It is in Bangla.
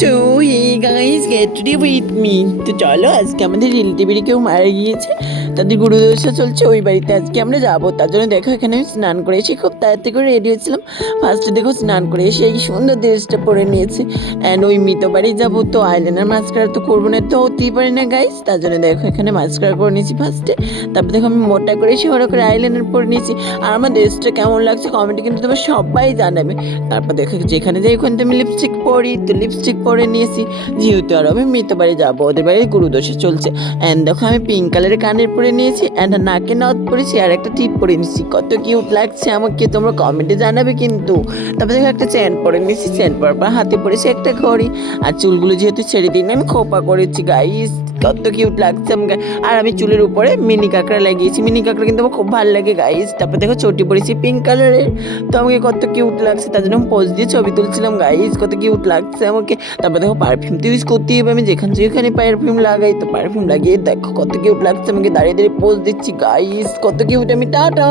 So hey guys get ready with me তো চলো, আজকে আমাদের রিলেটিভেরই কেউ মারা গিয়েছে। তাদের গুরুদশা চলছে, ওই বাড়িতে আজকে আমরা যাব। তার জন্য দেখো, এখানে আমি স্নান করে এসে খুব তাড়াতাড়ি করে রেডি হয়েছিলাম। ফার্স্টে দেখো, স্নান করে এসে এই সুন্দর ড্রেসটা পরে নিয়েছে। অ্যান্ড ওই মৃত বাড়ি যাব তো আইলাইনার মাস্কারা তো করব না, তো হতেই পারে না গাইস তার জন্য দেখো, এখানে মাস্কারা করে নিয়েছি ফার্স্টে তারপর দেখো, আমি মোটা করে এসে ওরা করে আইলাইনার পরে নিয়েছি। আর আমার ড্রেসটা কেমন লাগছে কমেন্টে কিন্তু তোমার সবাই জানাবে। তারপর দেখো, যেখানে যাই ওখানে তো আমি লিপস্টিক পরি। তো লিপস্টিক পরে নিয়েছি। যেহেতু আর আমি মৃত বাড়ি যাব, ওদের বাড়ি গুরুদোষে চলছে। অ্যান্ড দেখো, আমি পিঙ্ক কালারের কানের পরে নিয়েছি অ্যান্ড নাকে নথ পরেছি, আর একটা টিপ পরে নিয়েছি। কত কিউট লাগছে আমাকে, তোমরা কমেন্টে জানাবে কিন্তু। তারপর দেখো, একটা চেন পরে নিয়েছি চেন পরার পর হাতে পরেছি একটা ঘড়ি। আর চুলগুলো যেহেতু ছেড়ে দিন আমি খোপা করেছি গাইস কত কিউট লাগছে আমাকে। আর আমি চুলের উপরে মিনি কাঁকড়া লাগিয়েছি। মিনি কাঁকড়া কিন্তু আমার খুব ভালো লাগে গাইস তারপর দেখো চটি পড়েছি পিঙ্ক কালারের তো আমাকে কত কিউট লাগছে, তার জন্য পোজ দিয়ে ছবি তুলছিলাম গাইস কত কিউট লাগছে আমাকে। তারপর দেখো পারফিউম তো ইউজ করতেই হবে। আমি যেখানে যেখানে পারফিউম লাগাই, তো পারফিউম লাগিয়ে দেখো কত কিউট লাগছে আমাকে। দাঁড়িয়ে দাঁড়িয়ে পোজ দিচ্ছি গাইস কত কিউট আমি, টাটা!